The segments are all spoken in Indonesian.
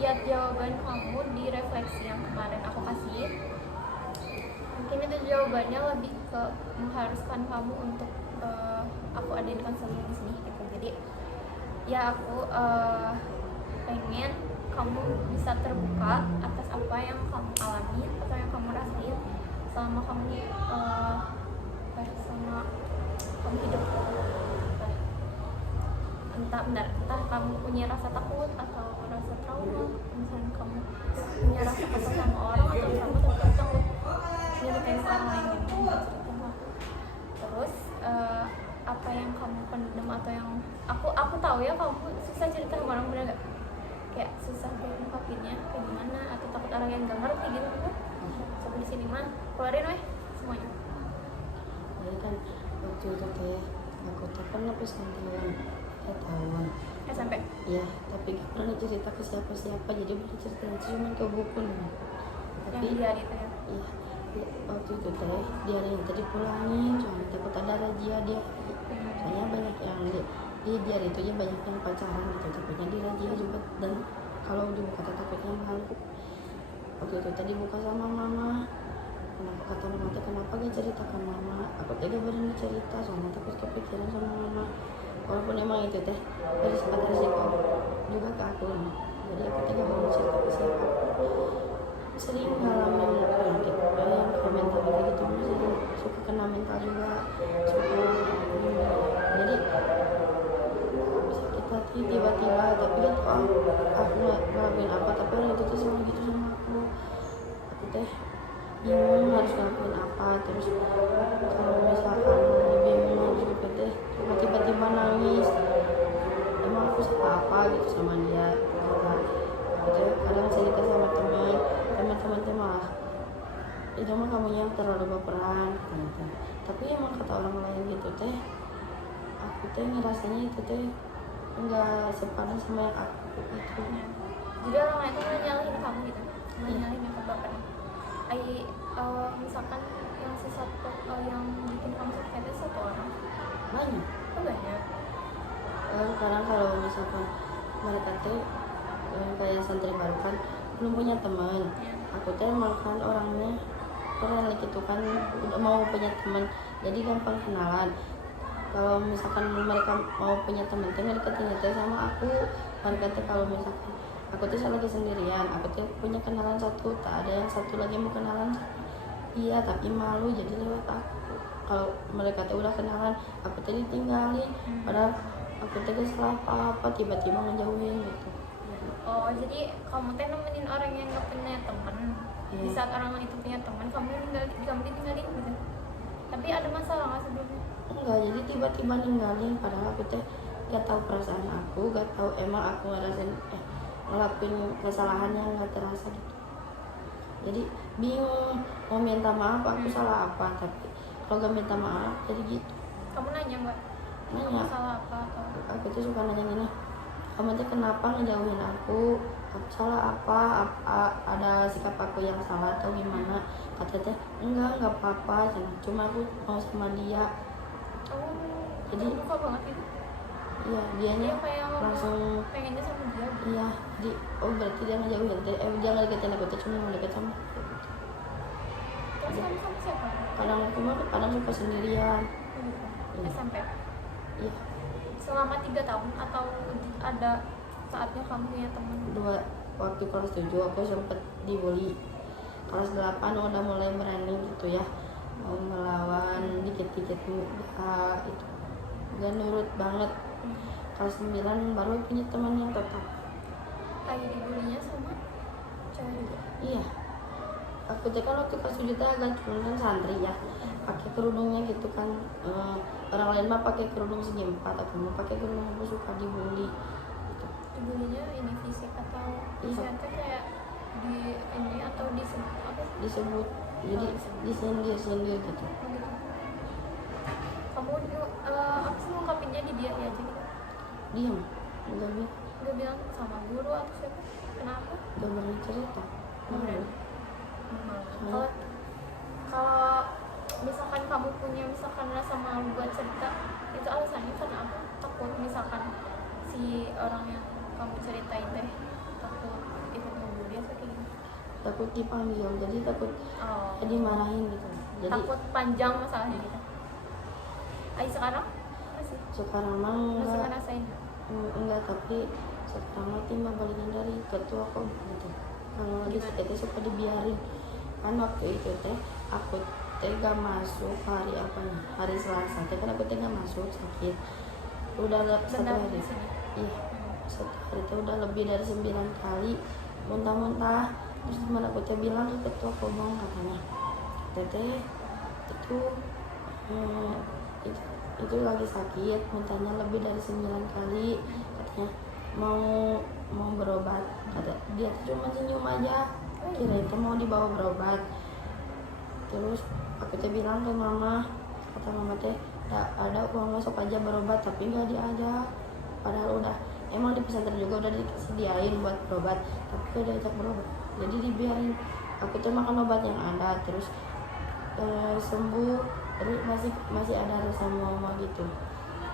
lihat jawaban kamu di refleksi yang kemarin aku kasih, mungkin itu jawabannya lebih ke mengharuskan kamu untuk aku adain konseling di sini gitu. Jadi ya aku pengen kamu bisa terbuka atas apa yang kamu alami atau yang kamu rasain selama kamu sama kamu hidup. Entah kamu punya rasa takut atau rasa trauma, misalnya kamu punya rasa kesal sama orang atau kamu takut nyeritain ke orang lain gitu. Terus apa yang kamu pendam atau yang aku tahu ya kamu susah cerita sama orang, bener gak? Kayak susah kayak ngungkapinnya kayak gimana atau takut orang yang gak ngerti gitu kan. Coba di sini mah keluarin weh semuanya. Jadi kan waktu itu teh aku tuh kan lapis nantian tahun SMP. Iya, tapi gak pernah cerita ke siapa-siapa, jadi baru cerita cuma ke buku nih. Tapi Yang dia itu ya. iya, waktu itu teh dia yang tadi pulangin, soalnya takut ada razia dia. Soalnya banyak yang di dia itu ya banyak yang pacaran gitu, takutnya di razia juga, dan kalau dibuka takutnya malu. Waktu itu tadi buka sama mama, kenapa kata mama teh kenapa gak cerita ke mama, aku teh gak berani cerita soalnya takut kepikiran sama mama. Walaupun emang itu teh berisiko juga ke aku nih. Jadi aku teh gak berani cerita ke siapa. Sering ngalamin penyakit yang komentar gitu, sering suka kena mental juga, suka jadi sakit hati tiba-tiba, tapi kan aku ngelakuin apa, tapi orang itu tuh selalu gitu sama aku teh bingung harus ngelakuin apa. Terus kalau misalkan bingung gitu teh cuma tiba-tiba nangis, emang aku salah apa gitu sama dia. Aku teh kadang cerita sama teman-teman teh malah itu mah kamu yang terlalu baperan gitu. Tapi emang kata orang lain gitu teh aku teh ngerasanya itu teh enggak sepadan sama yang aku gitu. Jadi orang lain tuh nyalahin kamu gitu, nyalahin yang kebaperan. Misalkan yang sesuatu yang bikin kamu sakit itu satu orang, Banyak. banyak. Sekarang kalau misalkan mereka teh kayak santri baru kan belum punya teman, aku teh makan orangnya orang gitu kan udah mau punya teman, jadi gampang kenalan. Kalau misalkan mereka mau punya teman teh mereka teh sama aku. Mereka teh kalau misalkan aku tuh lagi sendirian, aku tuh punya kenalan satu, tak ada yang satu lagi mau kenalan dia tapi malu jadi lewat aku. Kalau mereka tuh udah kenalan, aku tuh ditinggalin, padahal aku tuh gak salah apa-apa, tiba-tiba ngejauhin gitu. Oh, jadi kamu teh nemenin orang yang gak punya teman. Di saat orang itu punya teman, kamu ditinggalin gitu. Tapi ada masalah nggak sebelumnya? Enggak, jadi tiba-tiba ninggalin, padahal aku teh gak tahu perasaan aku, gak tahu emang aku ngerasain ngelakuin kesalahan yang gak terasa gitu. Jadi bingung mau minta maaf aku salah apa, tapi kalau gak minta maaf jadi gitu. Kamu nanya nggak? Nanya. Salah apa atau? Aku tuh suka nanya gini, kamu tuh kenapa ngejauhin aku salah apa, ada sikap aku yang salah atau gimana? Kata teh enggak apa-apa, cuma aku mau sama dia. Oh, jadi lupa banget itu. Iya, dianya langsung pengennya sama dia. Iya, berarti dia ngejauhin teh, dia nggak deketin aku, cuma mau deket sama aku. Terus kamu sama siapa? Kadang suka sendirian. SMP? Iya. Selama 3 tahun atau ada saatnya kamu punya teman? Waktu kelas 7 aku sempet dibully. Kelas 8 udah mulai berani gitu ya, mau melawan dikit-dikit itu gak nurut banget. Kelas 9 baru punya teman yang tetap. Kayak dibulinya sama cewek juga? Iya. Aku tuh kan waktu kelas 7 agak culun kan santri ya, pakai kerudungnya gitu kan. Orang lain mah pakai kerudung segi 4, aku mau pakai kerudung, aku suka dibully gitu. Dibulinya ini fisik atau misalnya kayak di ini atau disebut apa sih? Disebut jadi disindir gitu. Kamu apa sih ngungkapinnya di dia aja gitu? Diam, Gak bilang sama guru atau siapa? Kenapa? Gak berani cerita. Kalau misalkan kamu punya rasa malu buat cerita, itu alasannya karena apa? Takut misalkan si orang yang kamu ceritain teh takut takut dipanggil, jadi takut Oh. dimarahin gitu. Jadi Takut panjang masalahnya gitu. Ay sekarang masih sekarang mah masih enggak, ngerasain. enggak, tapi sekarang mah timbang balikan dari ketua kok gitu. Kalau lagi sakit teh suka dibiarin. Kan waktu itu teh aku teh gak masuk hari apa nih, hari Selasa teh kan aku teh gak masuk sakit. Udah satu Benar hari, di sini. iya satu hari itu udah lebih dari 9 kali muntah-muntah. Terus teman aku teh bilang ke ketua komong katanya, teteh itu hmm, itu lagi sakit, muntahnya lebih dari 9 kali, katanya mau berobat. Kata dia tuh cuma senyum aja, kira itu mau dibawa berobat. Terus aku teh bilang ke mama, kata mama teh ada uang masuk aja berobat, tapi nggak diajak. Padahal udah emang di pesantren juga udah disediain buat berobat, tapi gak diajak berobat. Jadi dibiarin. Aku tuh makan obat yang ada, terus sembuh, terus masih ada rasa mual gitu.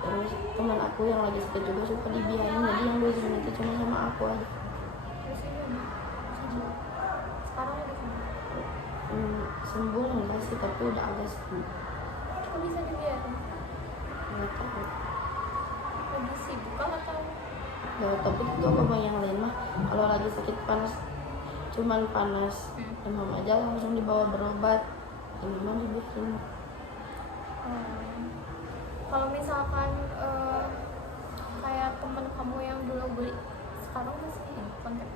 Terus teman aku yang lagi sakit juga suka dibiarin, jadi yang gue sini itu cuma sama aku aja. Terus ini sembuh. Sekarang udah sembuh. Sembuh enggak sih, tapi udah agak sembuh. Kok bisa dibiarin? Nggak tahu. Lagi sibuk kah atau Ya, tapi itu kalau yang lain mah kalau lagi sakit panas, cuman panas demam aja langsung dibawa berobat. Ini mah dibikin. kalau misalkan kayak teman kamu yang dulu beli sekarang masih kontak?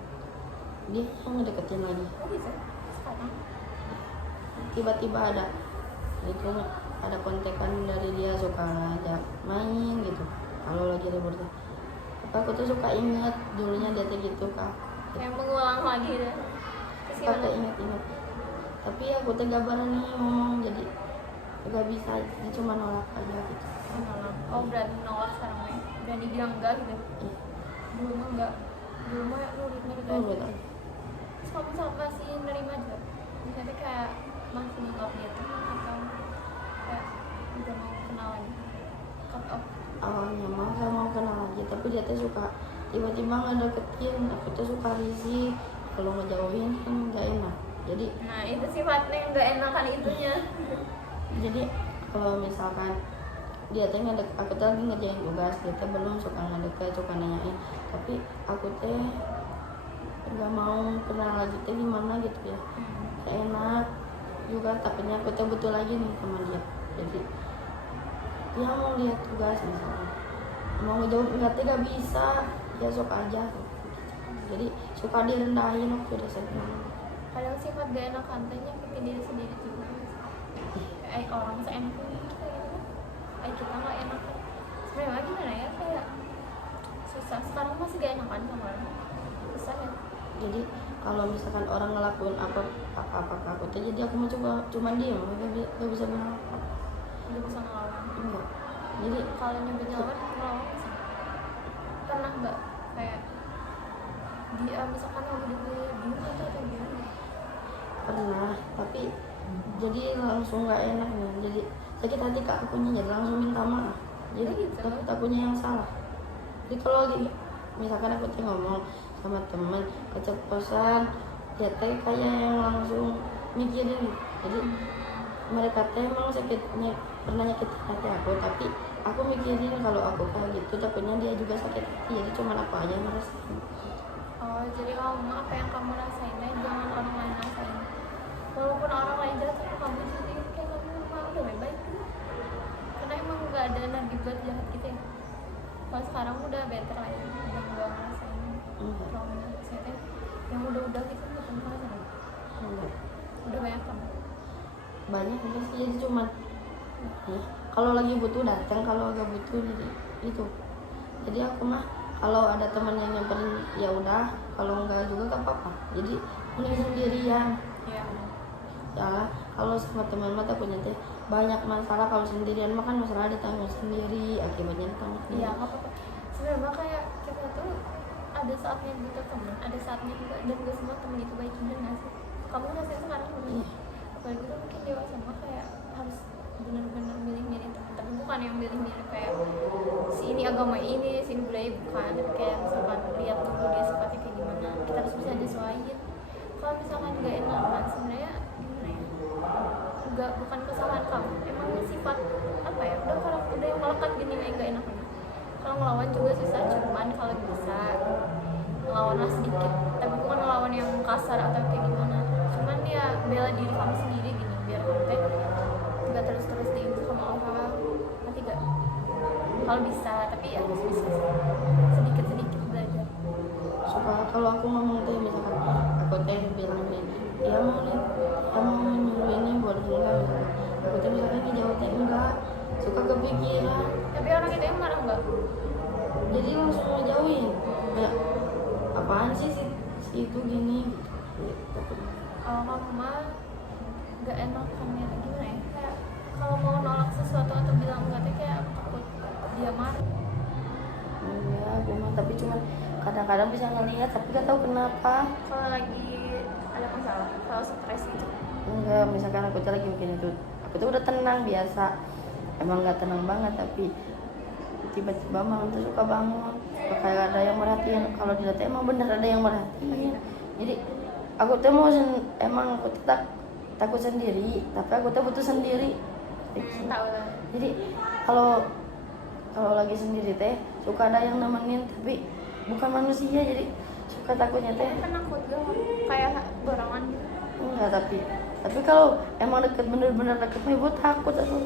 Dia yang ngedeketin lagi. Oh bisa sekarang? Tiba-tiba ada itu, ada kontekan dari dia, suka ngajak main gitu kalau lagi libur tuh. Apa aku tuh suka inget dulunya dia tuh gitu kak, Kayak mengulang lagi deh. Terus pakai gimana? inget-inget. Tapi aku tuh gak berani ngomong, jadi gak bisa, jadi cuma nolak aja gitu. Oh berani nolak sekarang nih? Berani bilang enggak gitu? Iya. Dulu mah enggak. Dulu mah nurut-nurut Oh, aja. gitu. Terus kamu sama masih nerima juga? Misalnya kayak masih nganggap dia teman atau kayak udah mau kenalan? Cut off? Awalnya mah gak mau kenal lagi, tapi dia tuh suka tiba-tiba ngedeketin. Aku tuh suka risih, kalau ngejauhin kan gak enak. Jadi Nah itu sifatnya yang gak enakan itunya. kalau misalkan dia teh aku tuh lagi ngerjain tugas, dia teh belum suka ngedeket, suka nanyain, tapi aku teh nggak mau kenal lagi teh gimana gitu ya, gak enak juga. Takutnya aku teh butuh lagi nih sama dia, jadi dia mau lihat tugas misalnya, mau ngejawab enggak teh gak bisa, ya sok aja gitu. Jadi suka direndahin waktu udah senang. Padahal sifat gak enakan tehnya ke diri sendiri juga. Kayak orang seenaknya kita gitu kan. Kayak kita gak enak. Sebenarnya gimana ya, kayak susah. Sekarang masih gak enakan sama orang. Susah ya. Jadi kalau misalkan orang ngelakuin apa ke aku tuh, jadi aku mau cuma diem, gak bisa bilang apa. Udah bisa ngelawan. Enggak. Jadi Kalau nyebut ngelawan bisa. Pernah gak kayak dia misalkan kamu dibeli diem atau gimana? pernah, tapi jadi langsung nggak enak nih, jadi sakit hati ke akunya, jadi langsung minta maaf. Jadi Oh gitu? takut akunya yang salah. Jadi kalau lagi misalkan aku tuh ngomong sama temen keceplosan, dia teh kayak yang langsung mikirin. Jadi mereka teh emang sakitnya pernah nyakitin hati aku, tapi aku mikirin kalau aku kayak gitu takutnya dia juga sakit hati, jadi cuma aku aja yang ngerasain. Oh, jadi kamu apa yang kamu rasain jangan orang lain rasain. Walaupun orang lain jahat sama kamu sendiri, kayak kamu emang udah baik-baik gitu. Karena emang gak ada energi buat jahat gitu ya. Kalau sekarang udah better lah ya, udah gak ngerasain trauma maksudnya yang udah gitu udah kamu ngerasain. Enggak. Udah banyak kamu. Banyak enggak sih, jadi cuman ya, kalau lagi butuh datang, kalau agak butuh jadi itu. Jadi aku mah kalau ada teman yang nyamperin ya udah, kalau enggak juga gak apa-apa. Jadi mending sendirian. Iya. Ya kalau sama teman mah takutnya teh banyak masalah, kalau sendirian mah kan masalah ditanggung sendiri, akibatnya ditanggung sendiri. Iya, nggak apa-apa. Sebenarnya kayak kita tuh ada saatnya butuh teman, ada saatnya juga, dan gak semua teman itu baik juga nggak sih? Kamu ngerasain sekarang belum? Iya. Apalagi tuh mungkin dewasa mah kayak harus benar-benar milih-milih teman, tapi bukan yang milih-milih kayak si ini agama ini, si ini budaya, bukan. Tapi kayak misalkan lihat dulu dia sifatnya kayak gimana, kita harus bisa nyesuaiin. kalau misalkan nggak enakan sebenarnya gimana ya, nggak, bukan kesalahan kamu, emang sifat apa ya, udah kalau udah yang melekat gini nggak enakan. Kalau ngelawan juga susah, cuman kalau bisa ngelawanlah sedikit, tapi bukan ngelawan yang kasar atau kayak gimana, cuman ya bela diri kamu sendiri gini, biar kamu teh nggak terus diinjak sama orang, nanti gak, kalau bisa, tapi ya harus bisa sedikit belajar. Suka kalau aku ngomong teh misalkan aku teh bilang nih dia mau nih nyuruh ini buat enggak misalkan aku teh misalkan jawab teh enggak, suka kepikiran Tapi orang itu yang marah nggak? jadi langsung ngejauhin kayak apaan sih si itu gini gitu. Kalau kamu mah nggak enak kan ya, gimana ya, kayak kalau mau nolak sesuatu atau bilang enggak teh kayak takut dia marah. Iya, gue mah tapi cuman kadang-kadang bisa ngelihat tapi gak tahu kenapa. Kalau lagi ada masalah, kalau stres gitu. Enggak, misalkan aku tuh lagi bikin itu, aku tuh udah tenang biasa, emang nggak tenang banget tapi tiba-tiba malam tuh suka bangun, suka kayak ada yang merhatiin. Kalau dilihat emang bener ada yang merhatiin. Jadi aku tuh mau emang aku tuh takut sendiri, tapi aku tuh butuh sendiri. Tahu lah. Jadi kalau lagi sendiri teh suka ada yang nemenin tapi bukan manusia, jadi suka takutnya teh Penakut gak? Kayak borongan gitu. enggak, tapi kalau emang deket bener-bener deket mah ibu takut aku.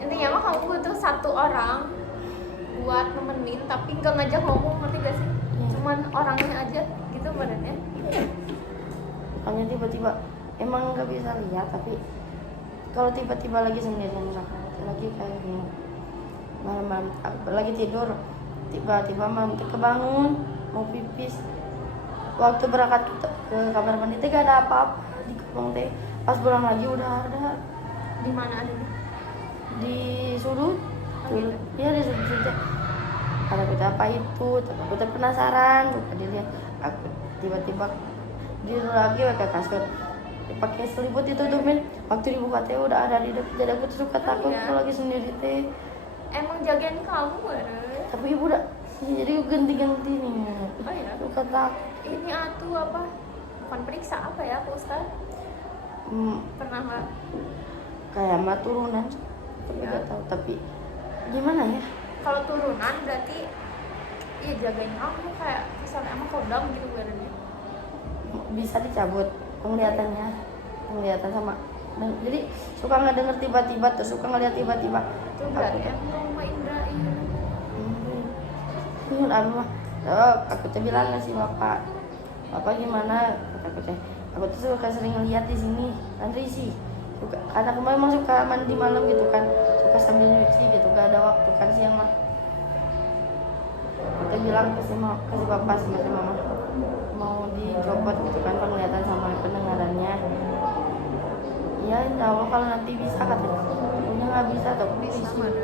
Intinya mah kamu butuh satu orang buat nemenin tapi nggak ngajak ngomong, ngerti gak sih? Iya. Cuman orangnya aja gitu badannya. Makanya tiba-tiba emang nggak bisa lihat, tapi kalau tiba-tiba lagi sendirian misalkan lagi kayak gini malam-malam lagi tidur tiba-tiba malam tuh kebangun mau pipis, waktu berangkat ke kamar mandi teh gak ada apa-apa di kebang teh, pas pulang lagi udah ada Di mana ada? di sudut sudut ya, di sudut teh ada kita apa itu, tapi aku tuh penasaran suka dilihat. Aku tiba-tiba di lagi pakai kasut pakai selimut ditutupin, waktu dibuka teh udah ada di depan, jadi aku tuh suka takut Iya. kalau lagi sendiri teh. Emang jagain kamu baru. Tapi ibu udah jadi ganti-ganti nih, Oh iya. suka takut. Ini atuh apa? Bukan periksa apa ya, Pak Ustaz? Pernah nggak? Kayak mah turunan tapi Iya. gak tahu, tapi gimana ya, Kalau turunan berarti ya jagain kamu kayak misalnya emang kodam gitu badannya. bisa dicabut penglihatan sama jadi suka nggak denger tiba-tiba, terus suka ngeliat tiba-tiba. Itu berarti emang rumah Indra ini. Nyun abi mah aku tuh bilang sih bapak gimana, aku tuh suka sering ngeliat di sini Andri sih suka, karena kemarin emang suka mandi malam gitu kan, suka sambil nyuci gitu, gak ada waktu kan siang mah. Kita bilang ke si bapak sama si mama mau dicopot gitu kan penglihatan sama pendengarannya. Ya insya Allah kalau nanti bisa, katanya punya nggak bisa tapi Bisa mana?